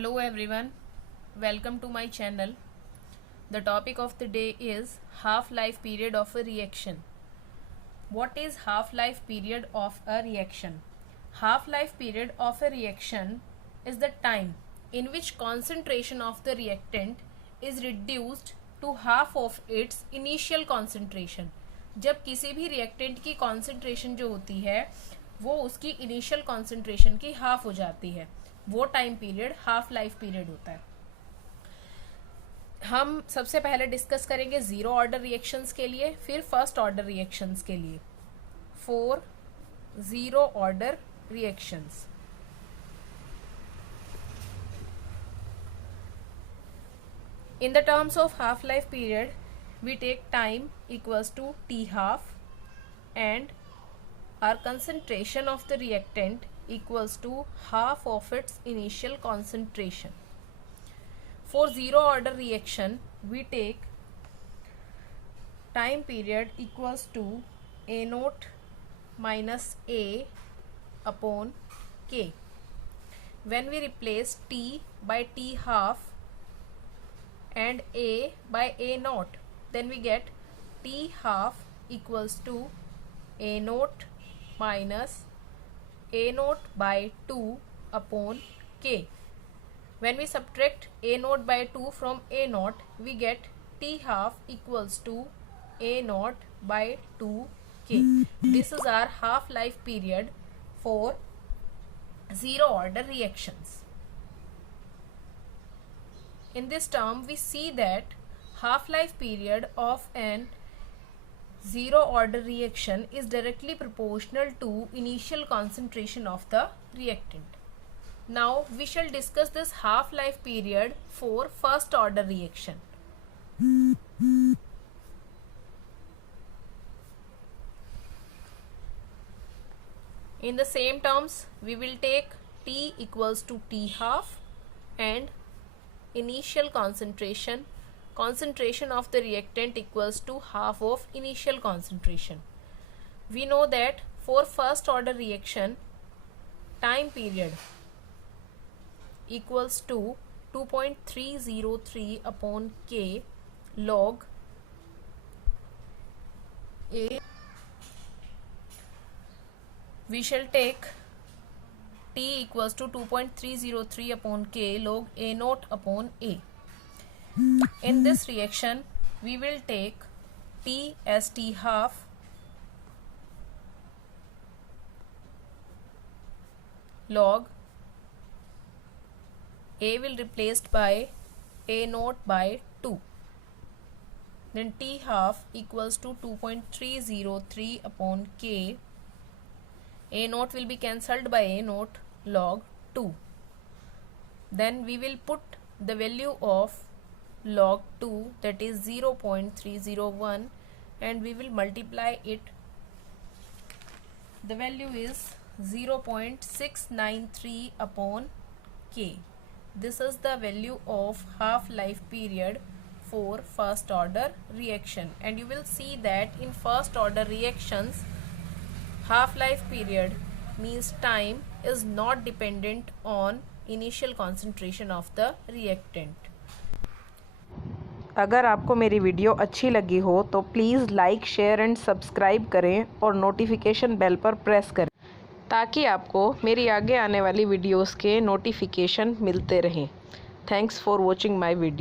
Hello everyone, welcome to my channel. The topic of the day is half-life period of a reaction. What is half-life period of a reaction? Half-life period of a reaction is the time in which concentration of the reactant is reduced to half of its initial concentration. जब किसी भी reactant की concentration जो होती है वो उसकी initial concentration की हाफ हो जाती है, वो time period half life period होता है. हम सबसे पहले डिस्कस करेंगे जीरो ऑर्डर रिएक्शंस के लिए, फिर फर्स्ट ऑर्डर रिएक्शंस के लिए. For zero order reactions, in the terms of half life period we take time equals to t half and our concentration of the reactant equals to half of its initial concentration. For zero order reaction we take time period equals to a naught minus a upon k. When we replace t by t half and a by a naught, then we get t half equals to a naught minus a naught by 2 upon k. When we subtract a naught by 2 from a naught, we get t half equals to a naught by 2k. This is our half life period for zero order reactions. In this term we see that half life period of an zero order reaction is directly proportional to initial concentration of the reactant. Now we shall discuss this half life period for first order reaction. In the same terms we will take t equals to t half and initial concentration of the reactant equals to half of initial concentration. We know that for first order reaction time period equals to 2.303 upon k log a. We shall take t equals to 2.303 upon k log a naught upon a. In this reaction we will take t as t half log a will replaced by a naught by 2, then t half equals to 2.303 upon k. A naught will be cancelled by a naught log 2. Then we will put the value of log 2, that is 0.301, and we will multiply it. The value is 0.693 upon k. This is the value of half life period for first order reaction, and you will see that in first order reactions half life period means time is not dependent on initial concentration of the reactant. अगर आपको मेरी video अच्छी लगी हो तो please like, share and subscribe करें और notification bell पर प्रेस करें ताकि आपको मेरी आगे आने वाली वीडियोस के नोटिफिकेशन मिलते रहें. Thanks for watching my video.